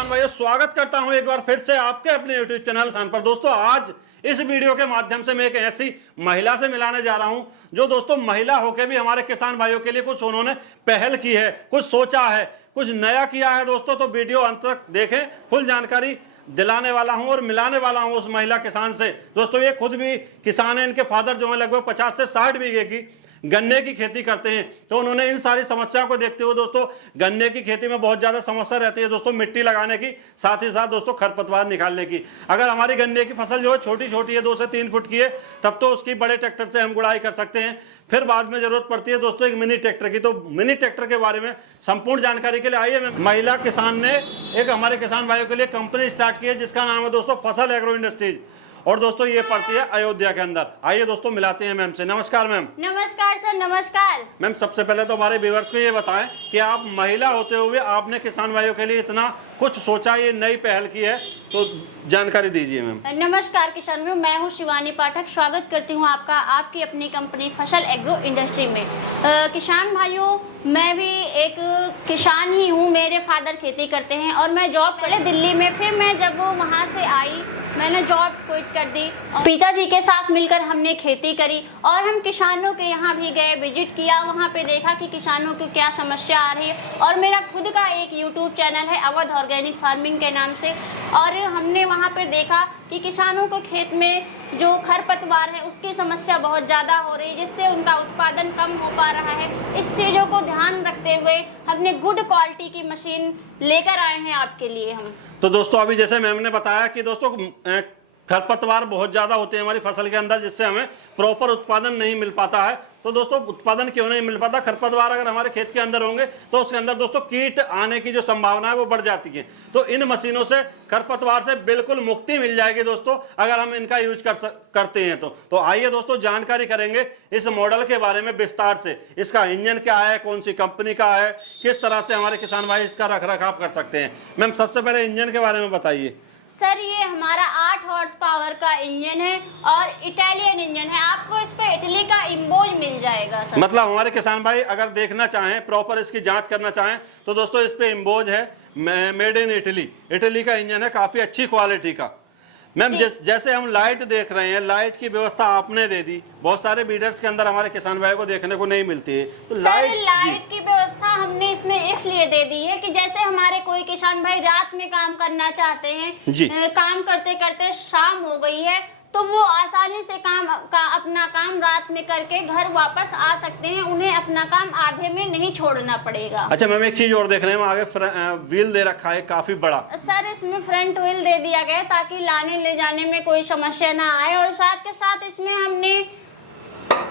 किसान भाइयों, स्वागत करता हूं एक बार फिर से आपके अपने YouTube चैनल खान पर। दोस्तों, आज इस वीडियो के माध्यम से मैं एक ऐसी महिला से मिलाने जा रहा हूं जो दोस्तों महिला होकर भी हमारे किसान भाइयों के लिए कुछ उन्होंने पहल की है, कुछ सोचा है, कुछ नया किया है। दोस्तों, तो वीडियो अंत तक देखें, फुल जानकारी दिलाने वाला हूं और मिलाने वाला हूं उस महिला किसान से। दोस्तों, ये खुद भी किसान है। इनके फादर जो है लगभग 50 से 60 बीघे की गन्ने की खेती करते हैं। तो उन्होंने इन सारी समस्याओं को देखते हुए दोस्तों, गन्ने की खेती में बहुत ज़्यादा समस्या रहती है दोस्तों, मिट्टी लगाने की, साथ ही साथ दोस्तों खरपतवार निकालने की। अगर हमारी गन्ने की फसल जो है छोटी छोटी है, 2 से 3 फुट की है, तब तो उसकी बड़े ट्रैक्टर से हम गुड़ाई कर सकते हैं। फिर बाद में जरूरत पड़ती है दोस्तों एक मिनी ट्रैक्टर की। तो मिनी ट्रैक्टर के बारे में संपूर्ण जानकारी के लिए आइए, महिला किसान ने एक हमारे किसान भाइयों के लिए कंपनी स्टार्ट की है जिसका नाम है दोस्तों फसल एग्रो इंडस्ट्रीज, और दोस्तों ये पड़ती है अयोध्या के अंदर। आइए दोस्तों मिलाते हैं मैम से। नमस्कार मैम। नमस्कार सर। नमस्कार मैम, सबसे पहले तो हमारे व्यूअर्स को ये बताएं कि आप महिला होते हुए आपने किसान भाइयों के लिए इतना कुछ सोचा, ये नई पहल की है, तो जानकारी दीजिए मैम। नमस्कार किसान भाइयों, मैं हूं शिवानी पाठक। स्वागत करती हूं आपका आपकी अपनी कंपनी फसल एग्रो इंडस्ट्री में। किसान भाइयों, मैं भी एक किसान ही हूं। मेरे फादर खेती करते हैं और मैं जॉब पहले दिल्ली में, फिर मैं जब वहां से आई मैंने जॉब क्विट कर दी। पिताजी के साथ मिलकर हमने खेती करी और हम किसानों के यहाँ भी गए, विजिट किया, वहाँ पे देखा कि किसानों की क्या समस्या आ रही है। और मेरा खुद का एक यूट्यूब चैनल है अवध ऑर्गेनिक फार्मिंग के नाम से, और हमने वहाँ पे देखा कि किसानों को खेत में जो खरपतवार है उसकी समस्या बहुत ज़्यादा हो रही है, जिससे उनका उत्पादन कम हो पा रहा है। इस चीज़ों को ध्यान रखते हुए हमने गुड क्वालिटी की मशीन लेकर आए हैं आपके लिए हम। तो दोस्तों, अभी जैसे मैम ने बताया कि दोस्तों खरपतवार बहुत ज़्यादा होते हैं हमारी फसल के अंदर, जिससे हमें प्रॉपर उत्पादन नहीं मिल पाता है। तो दोस्तों, उत्पादन क्यों नहीं मिल पाता? खरपतवार अगर हमारे खेत के अंदर होंगे तो उसके अंदर दोस्तों कीट आने की जो संभावना है वो बढ़ जाती है। तो इन मशीनों से खरपतवार से बिल्कुल मुक्ति मिल जाएगी दोस्तों, अगर हम इनका यूज करते हैं तो आइए दोस्तों जानकारी करेंगे इस मॉडल के बारे में विस्तार से। इसका इंजन क्या है, कौन सी कंपनी का है, किस तरह से हमारे किसान भाई इसका रख रखाव कर सकते हैं। मैम, सबसे पहले इंजन के बारे में बताइए। सर, ये हमारा 8 हॉर्स पावर का इंजन है और इटालियन इंजन है। आपको इस पे इटली का इम्बोज मिल जाएगा सर। मतलब हमारे किसान भाई अगर देखना चाहें, प्रॉपर इसकी जांच करना चाहें, तो दोस्तों इस पे इम्बोज है, मेड इन इटली का इंजन है, काफी अच्छी क्वालिटी का। मैम, जैसे हम लाइट देख रहे हैं, लाइट की व्यवस्था आपने दे दी, बहुत सारे बीडर्स के अंदर हमारे किसान भाई को देखने को नहीं मिलती है। तो लाइट की व्यवस्था हमने इसमें इसलिए दे दी है कि जैसे हमारे कोई किसान भाई रात में काम करना चाहते हैं, काम करते करते शाम हो गई है, तो वो आसानी से अपना काम रात में करके घर वापस आ सकते हैं। उन्हें अपना काम आधे में नहीं छोड़ना पड़ेगा। अच्छा मैम, एक चीज और देख रहे हैं, आगे व्हील दे रखा है काफी बड़ा। सर, इसमें फ्रंट व्हील दे दिया गया ताकि लाने ले जाने में कोई समस्या ना आए, और साथ के साथ इसमें हमने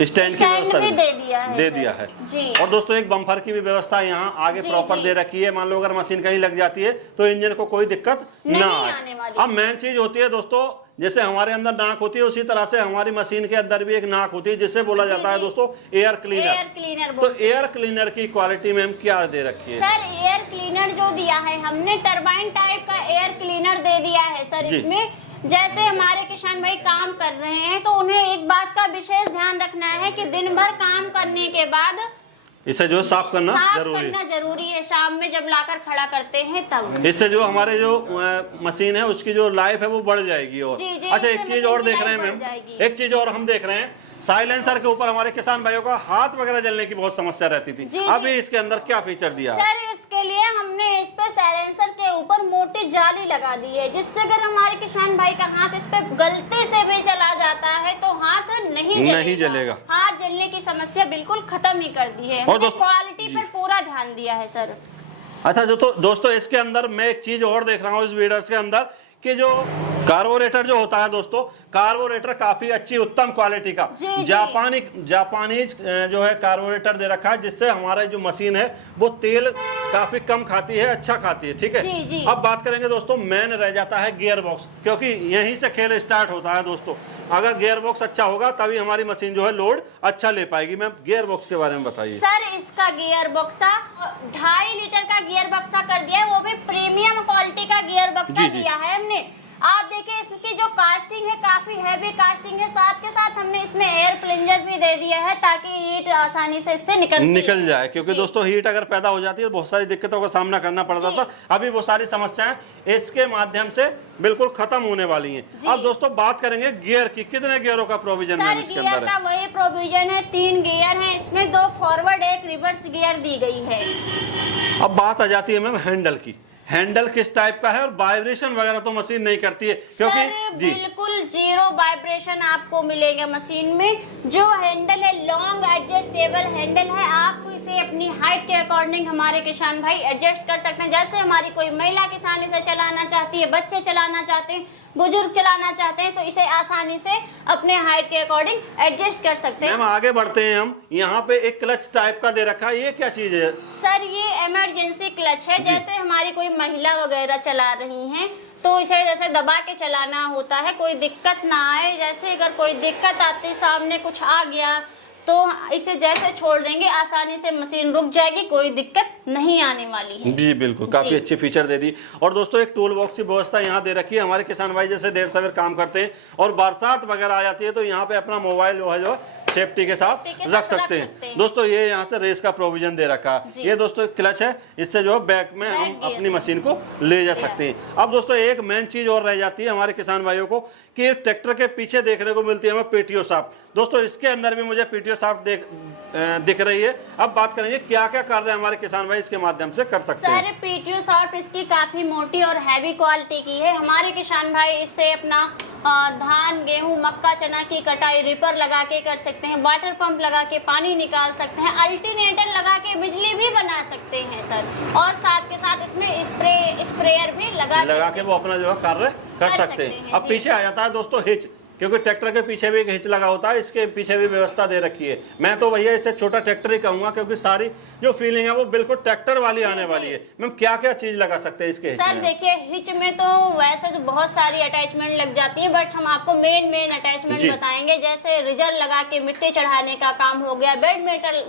स्टैंड की व्यवस्था भी दे दिया है जी। और दोस्तों एक बम्पर की भी व्यवस्था यहाँ आगे प्रॉपर दे रखी है। मान लो अगर मशीन कहीं लग जाती है तो इंजन को कोई दिक्कत ना आए। अब मेन चीज होती है दोस्तों, जैसे हमारे अंदर नाक होती है उसी तरह से हमारी मशीन के अंदर भी एक नाक होती है, जिसे बोला जाता है दोस्तों एयर क्लीनर। तो एयर क्लीनर की क्वालिटी मैम क्या दे रखी है? सर, एयर क्लीनर जो दिया है हमने टरबाइन टाइप का एयर क्लीनर दे दिया है सर। इसमें जैसे हमारे किसान भाई काम कर रहे हैं तो उन्हें एक बात का विशेष ध्यान रखना है कि दिन भर काम करने के बाद इसे जो साफ करना जरूरी है। शाम में जब लाकर खड़ा करते हैं तब इससे जो हमारे जो मशीन है उसकी जो लाइफ है वो बढ़ जाएगी। और अच्छा, एक चीज और देख रहे हैं मैम, एक चीज और हम देख रहे हैं, साइलेंसर के ऊपर हमारे किसान भाइयों का हाथ वगैरह जलने की बहुत समस्या रहती थी। अभी इसके अंदर क्या फीचर दिया है? सर, इसके लिए हमने इस पे साइलेंसर के ऊपर मोटी जाली लगा दी है, जिससे अगर हमारे किसान भाई का हाथ इस पे गलती से भी चला जाता है तो हाथ नहीं जलेगा। हाथ जलने की समस्या बिल्कुल खत्म ही कर दी है। और क्वालिटी पर पूरा ध्यान दिया है सर। अच्छा, जो तो दोस्तों इसके अंदर मैं एक चीज और देख रहा हूँ इस वीडर्स के अंदर कि जो कार्बोरेटर जो होता है दोस्तों, कार्बोरेटर काफी अच्छी उत्तम क्वालिटी का जापानीज जो है कार्बोरेटर दे रखा है, जिससे हमारा जो मशीन है वो तेल काफी कम खाती है, अच्छा खाती है। ठीक है, अब बात करेंगे दोस्तों, मेन रह जाता है गियर बॉक्स, क्योंकि यहीं से खेल स्टार्ट होता है दोस्तों। अगर गियर बॉक्स अच्छा होगा तभी हमारी मशीन जो है लोड अच्छा ले पाएगी। मैम, गियर बॉक्स के बारे में बताइए। सर, इसका गियर बॉक्सा 2.5 लीटर का गियर बक्सा कर दिया है, वो भी प्रीमियम क्वालिटी का गियर बक्सा दिया है हमने। आप देखिए, इसकी जो कास्टिंग है काफी काफी हैवी कास्टिंग है, साथ के साथ हमने इसमें एयर प्लंजर भी दे दिया है ताकि हीट आसानी से इससे निकल जाए, क्योंकि दोस्तों हीट अगर पैदा हो जाती है तो बहुत सारी दिक्कतों का सामना करना पड़ता था। अभी वो सारी समस्याएं इसके माध्यम से बिल्कुल खत्म होने वाली हैं। अब दोस्तों बात करेंगे गियर की, कितने गियरों का प्रोविजन है इसके अंदर? का वही प्रोविजन है, 3 गियर है इसमें, 2 फॉरवर्ड 1 रिवर्स गियर दी गई है। अब बात आ जाती है मैम हैंडल की। हैंडल किस टाइप का है और वाइब्रेशन वगैरह तो मशीन नहीं करती है, क्योंकि बिल्कुल 0 वाइब्रेशन आपको मिलेगा मशीन में। जो हैंडल है लॉन्ग एडजस्टेबल हैंडल है, आप इसे अपनी हाइट के अकॉर्डिंग हमारे किसान भाई एडजस्ट कर सकते हैं। जैसे हमारी कोई महिला किसान इसे चलाना चाहती है, बच्चे चलाना चाहते हैं, बुजुर्ग चलाना चाहते हैं, तो इसे आसानी से अपने हाइट के अकॉर्डिंग एडजस्ट कर सकते हैं। मैम आगे बढ़ते हैं हम। यहाँ पे एक क्लच टाइप का दे रखा है, ये क्या चीज है? सर ये इमरजेंसी क्लच है। जैसे हमारी कोई महिला वगैरह चला रही हैं तो इसे जैसे दबा के चलाना होता है, कोई दिक्कत ना आए। जैसे अगर कोई दिक्कत आती, सामने कुछ आ गया, तो इसे जैसे छोड़ देंगे आसानी से मशीन रुक जाएगी, कोई दिक्कत नहीं आने वाली है। जी बिल्कुल, काफी अच्छी फीचर दे दी। और दोस्तों एक टूल बॉक्स की व्यवस्था यहाँ दे रखी है। हमारे किसान भाई जैसे देर सवेर काम करते हैं और बरसात वगैरह आ जाती है तो यहाँ पे अपना मोबाइल जो है सेफ्टी के साथ रख सकते हैं। दोस्तों ये यहाँ से रेस का प्रोविजन दे रखा है। ये दोस्तों क्लच है, इससे जो है बैक में हम अपनी मशीन को ले जा सकते हैं। अब दोस्तों एक मेन चीज और रह जाती है हमारे किसान भाइयों को कि ट्रैक्टर के पीछे देखने को मिलती है हमें पीटीओ शाफ्ट। दोस्तों इसके अंदर भी मुझे पीटीओ शाफ्ट दिख रही है। अब बात करेंगे क्या क्या कार्य हमारे किसान भाई इसके माध्यम से कर सकते हैं। सर पीटीओ शाफ्ट इसकी काफी मोटी और हैवी क्वालिटी की है। हमारे किसान भाई इससे अपना धान, गेहूं, मक्का, चना की कटाई रिपर लगा के कर सकते हैं, वाटर पंप लगा के पानी निकाल सकते हैं, अल्टरनेटर लगा के बिजली भी बना सकते हैं सर। और साथ के साथ इसमें स्प्रेयर भी लगा के वो अपना जो है कार्य कर सकते हैं। अब पीछे आ जाता है दोस्तों हिच, क्योंकि ट्रैक्टर के पीछे भी एक हिच लगा होता है, इसके पीछे भी व्यवस्था दे रखी है। मैं तो भैया इसे छोटा ट्रैक्टर ही कहूंगा, क्योंकि सारी जो फीलिंग है वो बिल्कुल ट्रैक्टर वाली आने वाली है। मैम क्या क्या चीज लगा सकते हैं इसके हिच सर? देखिए हिच में तो वैसे तो बहुत सारी अटैचमेंट लग जाती है, बट हम आपको मेन अटैचमेंट बताएंगे। जैसे रिजर लगा के मिट्टी चढ़ाने का काम हो गया, बेड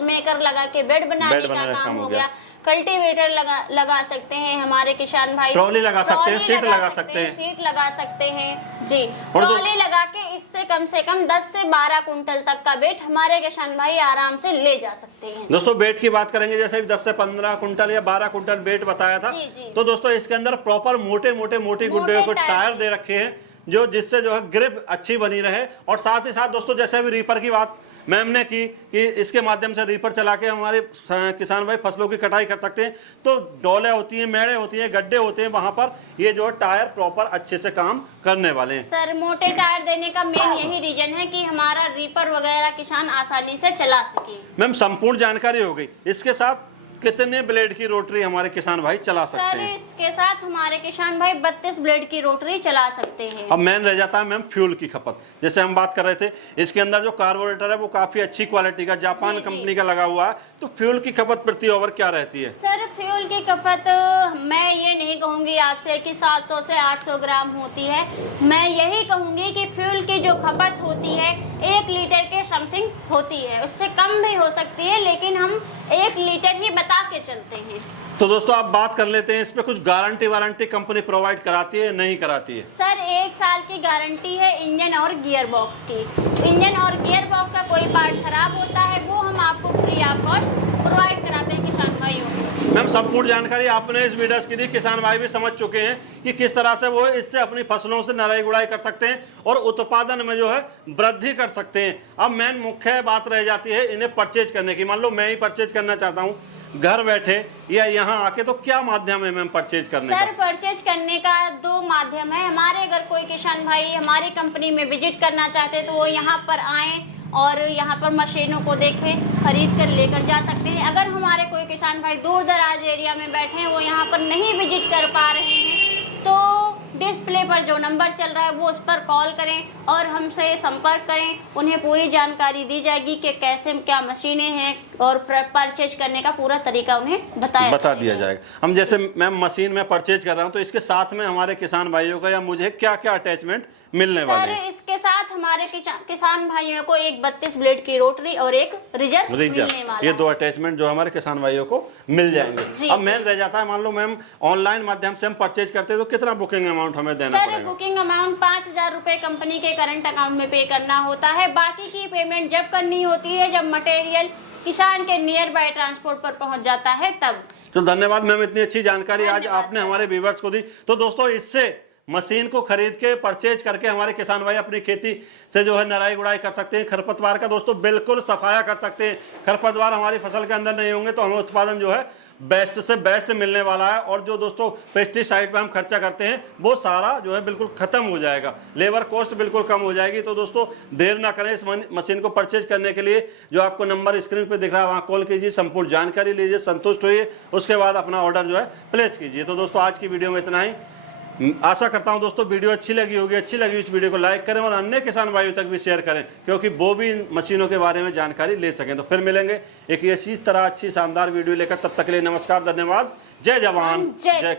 मेकर लगा के बेड बनाने का काम हो गया, कल्टीवेटर लगा सकते हैं हमारे किसान भाई, ट्रॉली लगा सकते हैं, सीट लगा सकते हैं, सीट लगा सकते हैं जी। ट्रॉली लगा के इससे कम से कम 10 से 12 कुंटल तक का वेट हमारे किसान भाई आराम से ले जा सकते हैं। दोस्तों वेट की बात करेंगे, जैसे 10 से 15 कुंटल या 12 कुंटल वेट बताया था, तो दोस्तों इसके अंदर प्रॉपर मोटी गुड्डे को टायर दे रखे हैं, जो जिससे जो है ग्रिप अच्छी बनी रहे। और साथ ही साथ दोस्तों जैसे अभी रीपर की बात मैम ने की कि इसके माध्यम से रीपर चला के हमारे किसान भाई फसलों की कटाई कर सकते हैं। तो डोले होती हैं, मेड़े होती हैं, गड्ढे होते हैं, वहां पर ये जो टायर प्रॉपर अच्छे से काम करने वाले हैं। सर मोटे टायर देने का मेन यही रीजन है कि हमारा रीपर वगैरह किसान आसानी से चला सके। मैम संपूर्ण जानकारी हो गई। इसके साथ कितने ब्लेड की रोटरी हमारे किसान भाई चला सकते हैं? इसके साथ हमारे किसान भाई 32 ब्लेड की रोटरी चला सकते हैं। अब मेन रह जाता है मैम फ्यूल की खपत। जैसे हम बात कर रहे थे, इसके अंदर जो कार्बोरेटर है वो काफी अच्छी क्वालिटी का जापान कंपनी का लगा हुआ है। तो फ्यूल की खपत प्रति ओवर क्या रहती है? सर फ्यूल की खपत मैं ये नहीं कहूंगी आपसे कि 700 से 800 ग्राम होती है। मैं यही कहूंगी कि फ्यूल की जो खपत होती है 1 लीटर के समथिंग होती है, उससे कम भी हो सकती है, लेकिन हम 1 लीटर ही बता के चलते हैं। तो दोस्तों आप बात कर लेते हैं, इस पे कुछ गारंटी वारंटी कंपनी प्रोवाइड कराती है नहीं कराती है? सर 1 साल की गारंटी है इंजन और गियर बॉक्स की। इंजन और गियर बॉक्स का कोई पार्ट खराब होता है वो हम आपको फ्री ऑफ कॉस्ट प्रोवाइड कराते हैं किसान भाइयों को। मैम संपूर्ण जानकारी आपने इस वीडियो की दी, किसान भाई भी समझ चुके हैं कि किस तरह से वो इससे अपनी फसलों से नराई गुड़ाई कर सकते हैं और उत्पादन में जो है वृद्धि कर सकते हैं। अब मेन मुख्य बात रह जाती है इन्हें परचेज करने की। मान लो मैं ही परचेज करना चाहता हूँ घर बैठे या यहाँ आके, तो क्या माध्यम है मैम परचेज करने सर? का? परचेज करने का 2 माध्यम है। हमारे अगर कोई किसान भाई हमारी कंपनी में विजिट करना चाहते हैं तो वो यहाँ पर आए और यहाँ पर मशीनों को देखें, खरीद कर लेकर जा सकते हैं। अगर हमारे कोई किसान भाई दूर दराज एरिया में बैठे हैं, वो यहाँ पर नहीं विजिट कर पा रहे हैं, तो डिस्प्ले पर जो नंबर चल रहा है वो उस पर कॉल करें और हमसे संपर्क करें। उन्हें पूरी जानकारी दी जाएगी कि कैसे क्या मशीनें हैं, और परचेज करने का पूरा तरीका उन्हें बता दिया जाएगा। हम जैसे मैम मशीन में परचेज कर रहा हूँ तो इसके साथ में हमारे किसान भाइयों का या मुझे क्या क्या अटैचमेंट मिलने वाले हैं? सर इसके साथ हमारे किसान भाइयों को एक 32 ब्लेड की रोटरी और एक रिजर्व मिलने वाला ये 2 अटैचमेंट जो हमारे किसान भाइयों को मिल जाएंगे। अब मेन रह जाता है, मान लो मैम ऑनलाइन माध्यम से हम परचेज करते हैं तो कितना बुकिंग अमाउंट हमें देना पड़ेगा? बुकिंग अमाउंट 5,000 रुपए कंपनी के करंट अकाउंट में पे करना होता है। बाकी की पेमेंट जब करनी होती है जब मटेरियल किसान के नियर बाय ट्रांसपोर्ट पर पहुंच जाता है तब। तो धन्यवाद मैम, इतनी अच्छी जानकारी आज आपने हमारे व्यूअर्स को दी। तो दोस्तों इससे मशीन को खरीद के परचेज करके हमारे किसान भाई अपनी खेती से जो है नराई गुड़ाई कर सकते हैं, खरपतवार का दोस्तों बिल्कुल सफाया कर सकते हैं। खरपतवार हमारी फसल के अंदर नहीं होंगे तो हमें उत्पादन जो है बेस्ट से बेस्ट मिलने वाला है। और जो दोस्तों पेस्टिसाइड पे हम खर्चा करते हैं वो सारा जो है बिल्कुल खत्म हो जाएगा, लेबर कॉस्ट बिल्कुल कम हो जाएगी। तो दोस्तों देर ना करें, इस मशीन को परचेज करने के लिए जो आपको नंबर स्क्रीन पे दिख रहा है वहाँ कॉल कीजिए, संपूर्ण जानकारी लीजिए, संतुष्ट होइए, उसके बाद अपना ऑर्डर जो है प्लेस कीजिए। तो दोस्तों आज की वीडियो में इतना ही। आशा करता हूं दोस्तों वीडियो अच्छी लगी होगी। अच्छी लगी इस वीडियो को लाइक करें और अन्य किसान भाइयों तक भी शेयर करें, क्योंकि वो भी इन मशीनों के बारे में जानकारी ले सकें। तो फिर मिलेंगे एक इसी तरह अच्छी शानदार वीडियो लेकर, तब तक के लिए नमस्कार, धन्यवाद, जय जवान, जय